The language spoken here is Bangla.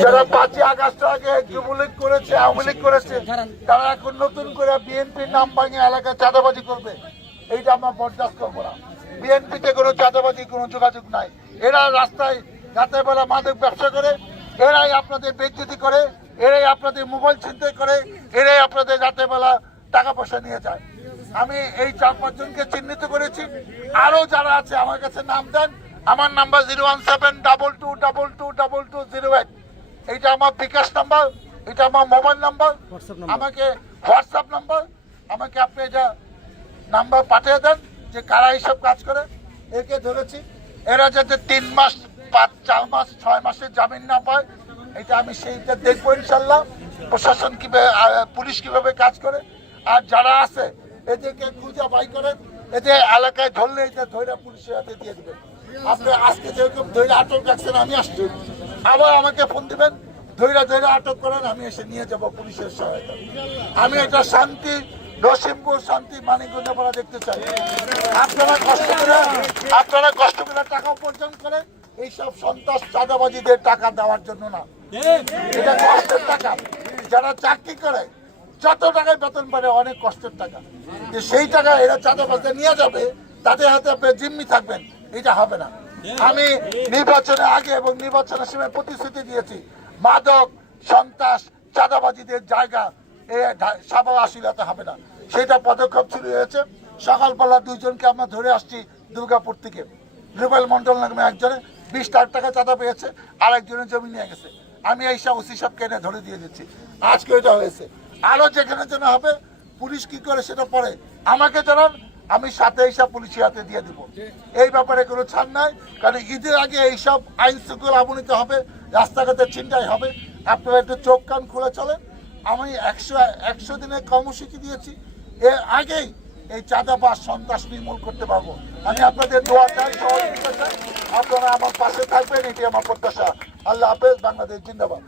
যারা 5ই আগস্ট আগে যুবলীগ করেছে, আওয়ামী লীগ করেছে, তারা এখন নতুন করে বিএনপির নাম ভাঙিয়ে এলাকায় চাঁদাবাজি করবে। এইটা আমরা বরদাস্ত করবো না। বিএনপিতে কোনো চাঁদাবাজি কোনো যোগাযোগ নাই। এরা রাস্তায় রাতের বেলা মাদক ব্যবসা করে, এরাই আপনাদের বেইজ্জতি করে, এরাই আপনাদের মোবাইল ছিনতাই করে, এরাই আপনাদের রাতের বেলা টাকা পয়সা নিয়ে যায়। আমি এই 4-5 জনকে চিহ্নিত করেছি। আরো যারা আছে আমার কাছে নাম দেন। আমার নাম্বার 01722222208। এইটা আমার বিকাশ নাম্বার, এটা আমার মোবাইল নাম্বার, আমাকে হোয়াটসঅ্যাপ নাম্বার। আমাকে আপনি এটা নাম্বার পাঠিয়ে দেন যে কারা এইসব কাজ করে। একে ধরেছি, এরা যাতে 3 মাস 4 মাস 6 মাসের জামিন না পায়, এটা আমি সেইটা দেখবো ইনশাল্লাহ। প্রশাসন কিভাবে, পুলিশ কিভাবে কাজ করে। আর যারা আছে এদেরকে খুঁজে বাই করেন, এদের এলাকায় ধরলে এটা ধরে পুলিশের হাতে দিয়ে দেবেন। আপনি আজকে যেরকম ধৈর্য আটক রাখছেন, আমি আসছি, আবার আমাকে ফোন দিবেন, ধৈর্য আটক করেন, আমি এসে নিয়ে যাব পুলিশের সহায়তা। আমি এটা শান্তি নরসিংপুর, শান্তি মানিকগঞ্জপাড়া দেখতে চাই। আপনারা কষ্ট করে টাকা উপার্জন করে এইসব সন্ত্রাস চাঁদাবাজিদের টাকা দেওয়ার জন্য না, এটা কষ্টের টাকা। যারা চাকরি করে যত টাকায় বেতন পারে অনেক কষ্টের টাকা, সেই টাকা এরা চাঁদাবাজদের নিয়ে যাবে, তাদের হাতে আপনি জিম্মি থাকবেন, এটা হবে না। আমি নির্বাচনের আগে এবং নির্বাচনের সময় প্রতিশ্রুতি দিয়েছি, মাদক সন্ত্রাস চাঁদাবাজিদের জায়গা সাবা আশিলাতে হবে না। সেটা পদক্ষেপ শুরু হয়েছে। সকালবেলা 2 জনকে আমরা ধরে আসছি দুর্গাপুর থেকে। রুবেল মন্ডল নামে একজনে 20 লাখ টাকা চাঁদা পেয়েছে, আর একজনের জমি নিয়ে গেছে। আমি এই সব ওসি সব কেনে ধরে দিয়ে দিচ্ছি। আজকে এটা হয়েছে, আরো যেখানে যেন হবে। পুলিশ কি করে সেটা পরে আমাকে জানান, আমি সাথে এইসব পুলিশের হাতে দিয়ে দিব। এই ব্যাপারে কোনো ছাড় নাই, কারণ ঈদের আগে এইসব আইন শৃঙ্খলা অবনীত হবে, রাস্তাঘাটে ছিনতাই হবে। আপনারা একটু চোখ কান খুলে চলেন। আমি 100 দিনের কর্মসূচি দিয়েছি, এর আগেই এই চাঁদাবাজ সন্ত্রাস নির্মূল করতে পারবো। আমি আপনাদের দোয়া চাই, সহযোগিতা চাই। আপনারা আমার পাশে থাকবেন, এটি আমার প্রত্যাশা। আল্লাহ হাফেজ। বাংলাদেশ জিন্দাবাদ।